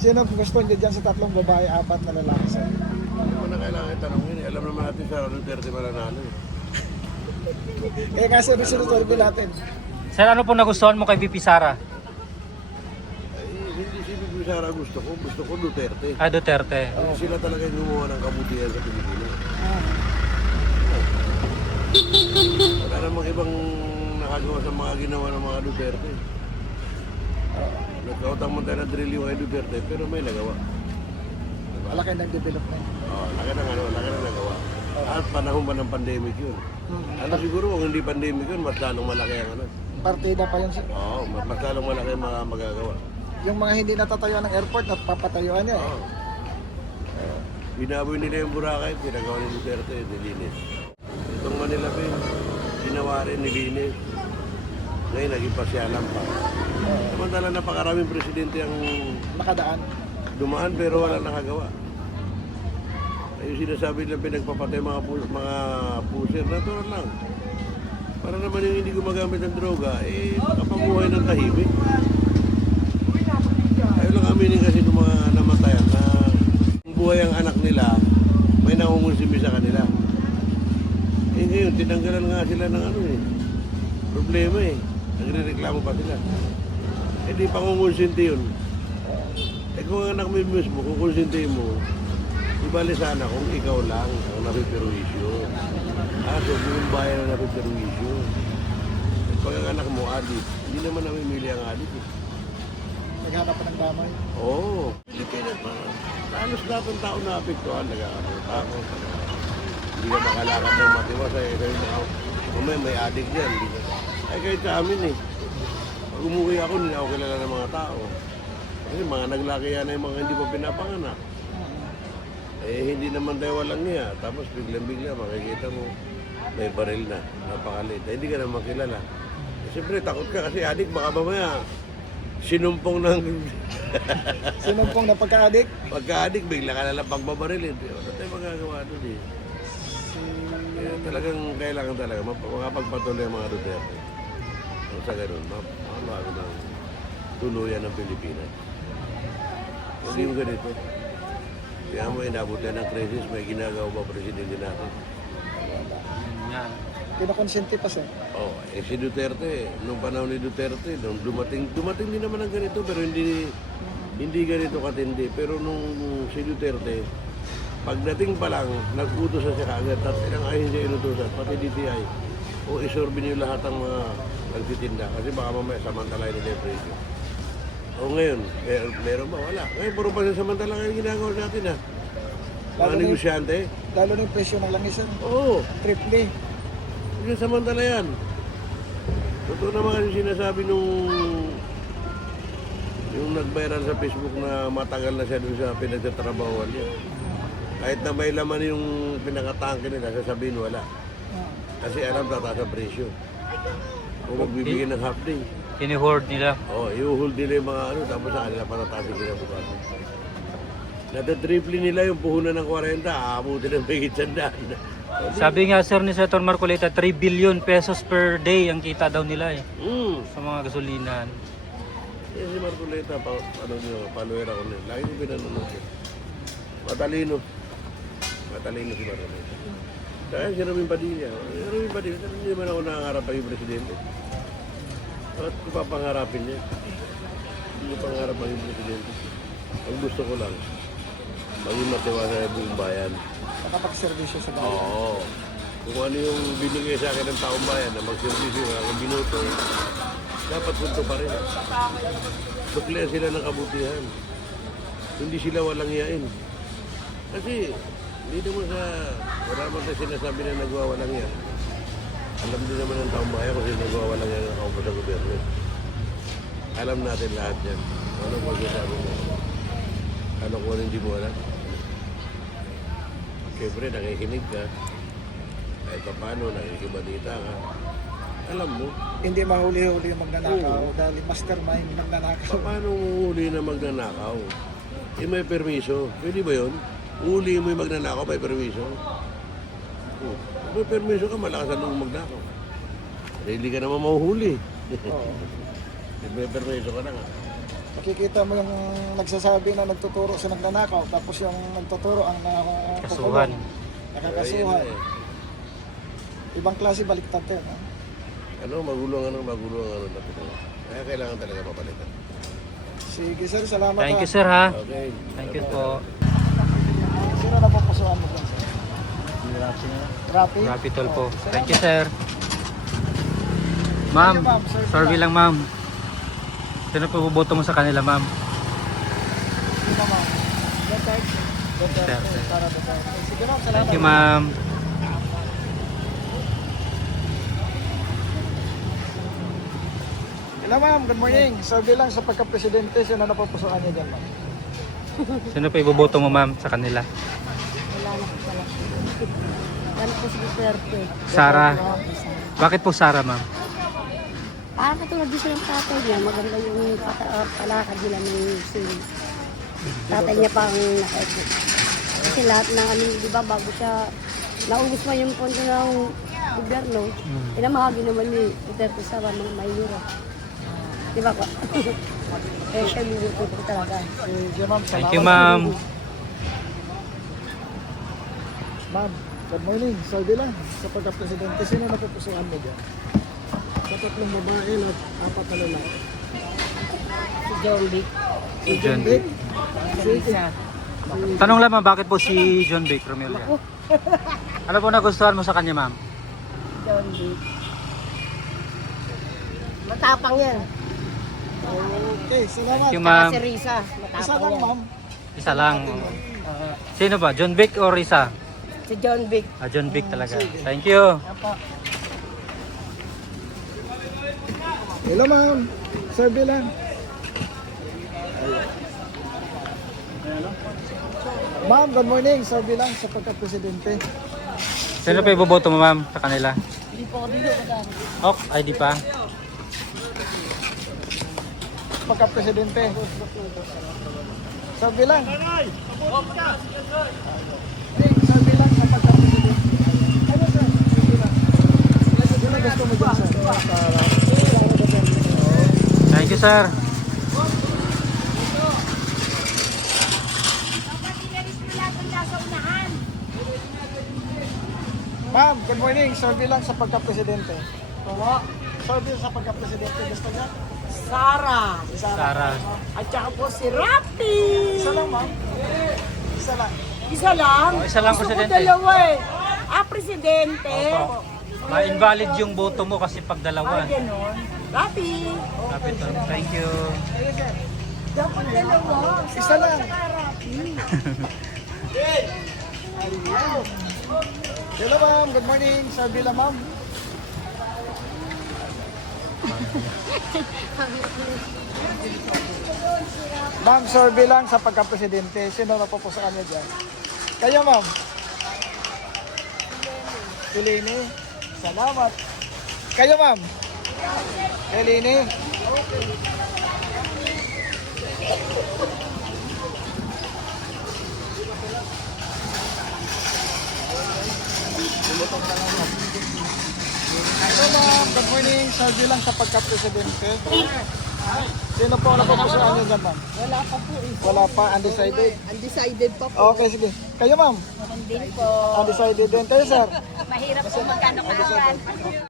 Sino gusto niyo dyan sa tatlong babae, apat na lalaki sir? Hindi mo na kailangan itanongin eh. Alam naman natin sa Duterte mananalo eh. Kaya nga sir, sinuturbo natin. Sir, ano po nagustuhan mo kay VP Sara? Ay, hindi si Bibi Sara gusto ko Duterte. Ah, Duterte. Kasi sila talaga yung gumawa ng kabutihan sa Pilipinas. Ah, Wala namang ibang nakagawa sa mga ginawa ng mga Duterte. Nagkautang mo tayo na drill yung kay Duterte, pero may nagawa. malaki ng development. Laki na nagawa. At panahon ba ng pandemic yun? Ano siguro kung hindi pandemic yun, mas lalong malaki ang ano. Partida pa yun sir. Oo, mas lalong malaki ang mga magagawa. Yung mga hindi natatayuan ng airport, napapatayuan niya eh. Oo. Binaboy nila yung Boracay, pinagawa ni Duterte, nilinis. Itong Manila Bay, ginawa rin, nilinis. Ngayon, naging pasyalan pa. Samantala, napakaraming presidente ang Nakadaan. dumaan pero wala nakagawa. Ay, yung sinasabi nila pinagpapatay mga pusher, natural lang. Para naman yung hindi gumagamit ng droga, makapabuhay ng tahimik. Ayaw lang aminin kasi ng mga namatayan na buhay ang anak nila, may nangungunsimi sa kanila. Ngayon, tinanggalan nga sila ng problema eh. Nagre-reklamo pa sila. Di pangungonsinti yun. Kung ang anak mo mismo, kung konsintihin mo, ibali sana kung ikaw lang ang napiperwisyo. So buong bayan ang napiperwisyo. Pag ang anak mo, adik, hindi naman namimili ang adik eh. Naghanap pa ng damay. Oo. Pilipinas pa. Halos lahat ng tao na apektuhan, nagkakaroon ako. Hindi ka makalakad ng matiwasay. Mamaya may adik dyan. Ay kahit sa amin eh. Pag umuwi ako, hindi ako kilala ng mga tao. Kasi mga naglaki yan ay mga hindi pa pinapanganak. Hindi naman tayo walang niya. Tapos biglang-bigla makikita mo may baril na, napakalit. Hindi ka naman kilala. Siyempre takot ka kasi adik baka mamaya sinumpong ng Sinumpong na pagka-addict. pagka-adik, bigla ka nalang pagbabarilin. Ano tayo magagawa doon eh? Kaya talagang kailangan talaga makapagpatuloy ang mga Duterte. Sa ganun, mabago ng tuluyan ng Pilipinas. Hindi yung ganito. Kaya mo inabot yan ng crisis, may ginagawa ba presidente natin? Yan. Kinakonsente pa sir. Si Duterte, nung panahon ni Duterte, nung dumating din naman ng ganito, pero hindi ganito katindi. Pero nung si Duterte, pagdating pa lang, nag-utos na siya kaagad, at ilang ahin siya inutusan, pati DTI, isorbi niyo lahat ng mga nagtitinda, kasi baka mamaya samantalahin nila yung presyo. Ngayon, meron ba? Wala. Ngayon, puro pa siya samantalahin yung ginagawa natin ha. Mga negosyante. Lalo na yung presyo ng langis sir. Oo. Triple. Yung samantala yan. Totoo naman kasi sinasabi yung nag-viral sa Facebook na matagal na siya dun sa pinagtatrabahuan niya. Kahit na may laman yung pinakatangke nila, sasabihin wala. Kasi alam tataas ang presyo. Kung magbibigyan ng half day. Ini-hoard nila. I-hold nila yung mga tapos sa kanila patatasin sila bukas. Natatriple nila yung puhunan ng 40, aabutin ng higit sandaan. Sabi nga sir ni Senator Marcoleta, 3 billion pesos per day ang kita daw nila eh. Sa mga gasolinahan. Si Marcoleta, follower ako nila. Lagi ko pinanonood. Matalino. Matalino si Marcoleta. Kaya si Robin Padilla. Hindi naman ako nangangarap ang presidente. Bakit ko papangarapin niya? Hindi ko pangarap ang presidente. Ang gusto ko lang, maging matiwasa sa buong bayan. Nakapag-servisyo sa bayan. Oo. Kung ano yung binigay sa akin ng taong bayan na mag-servisyo ng aking binoto, dapat punto pa rin. Suklihan sila ng kabutihan. Hindi sila walang yain. Kasi, hindi naman wala naman tayo sinasabi na nagwawalang yan. Alam din naman ng taong bayan kung sino nagwawalang yan ang kaupo sa gobyerno. Alam natin lahat yan. Ano po sabi mo? Ano kung hindi mo alam? Siyempre, nakikinig ka. Kahit pa paano, nakikibalita ka. Alam mo. Hindi mahuli-huli yung magnanakaw dahil mastermind magnanakaw. Paano uhuli na magnanakaw? May permiso. Pwede ba yun? Uhuli mo yung magnanakaw, may permiso. May permiso ka, malakas ang loob magnakaw. Hindi ka naman mahuhuli. Oo. May permiso ka na nga. Makikita mo yung nagsasabi na nagtuturo sa nagnanakaw, tapos yung nagtuturo ang Kasuhan. nakakasuhan. Ayun, Ibang klase baliktad yun. Ha? magulo ang ano na ito. Kaya kailangan talaga mapalitan. Sige sir, salamat. Thank ha. you sir ha. Okay. Thank you po. Sino na papusuan mo dyan sir? Rapi? Rapi Tulfo. Oh, Thank you sir. Ma'am, Thank you, ma'am. Sir, survey lang ma'am. Sino po boboto mo sa kanila ma'am? Sino ma'am? Duterte. Duterte. Sara Duterte. Sige ma'am, salamat. Thank you ma'am. Hello ma'am, good morning. Sabi lang sa pagka-presidente, sino na papusuan niyo dyan ma'am? Sino po iboboto mo ma'am sa kanila? Wala na po pala. Wala po si Duterte. Sara. Bakit po Sara ma'am? Katulad din siya ng tatay niya. Maganda yung palakad nila ng sin. Tatay niya pang nakaipo. Kasi lahat ng ano, di ba, bago siya naubos mo yung pondo ng gobyerno, pinamahagi naman ni Duterte sa mga mahihiro. Di ba po? Kaya siya minuto ko talaga. Sige ma'am, salamat. Thank you ma'am. Ma'am, good morning. Sabi lang sa pagka-presidente, sino na papusuan mo dyan? Sa tatlong babae at apat na lalaki. Si John Vic. Si John Vic? Sige. Tanong lang ma'am, bakit po si John Vic Romelia? Ano po nagustuhan mo sa kanya ma'am? John Vic. Matapang yan. Okay, salamat. Thank you ma'am. Si Risa. Isa Matapang lang yan. ma'am. Isa lang. Sino ba? John Vic o Risa? Si John Vic. John Vic talaga. Thank you. Hello ma'am, sabi lang. Ma'am, good morning. Sabi lang sa pagka-presidente. Sino pa iboboto mo ma'am sa kanila? Hindi po ako dito. Ok, ay di pa. Pagka-presidente. Sabi lang. Hey, sabi lang sa pagka-presidente. Ano sir? Sabi lang. Sino gusto mo dyan sir? Thank you sir. Ma'am, good morning. Sabi lang sa pagka-presidente. Oo. Sabi sa pagka-presidente. Gusto niya? Sara. Si Sara. Sara. At saka po si Rapi. Isa lang ma'am. Isa lang. Isa lang? Oh, isa lang, Gusto ko presidente. dalawa eh. Presidente. Opo. Ma-invalid yung boto mo kasi pag dalawa. Ganon. Rapi. Rapi Tulfo. Thank you. Dapat dalawa. Isa lang. Hello ma'am, good morning. Sabi lang ma'am. Ma'am, survey lang sa pagka-presidente. Sino na pupusuan niyo dyan? Kayo ma'am. Pilini. Salamat. Kayo ma'am. Pilini. Hello ma'am, good morning. Sabi lang sa pagka-presidente. Sino po na pupusuan niyo dyan ma'am? Wala pa po eh. Wala pa, undecided. Undecided pa po. Okay, sige. Kayo ma'am, Hindi po. undecided din. Kayo sir. Mahirap po magkano-kano.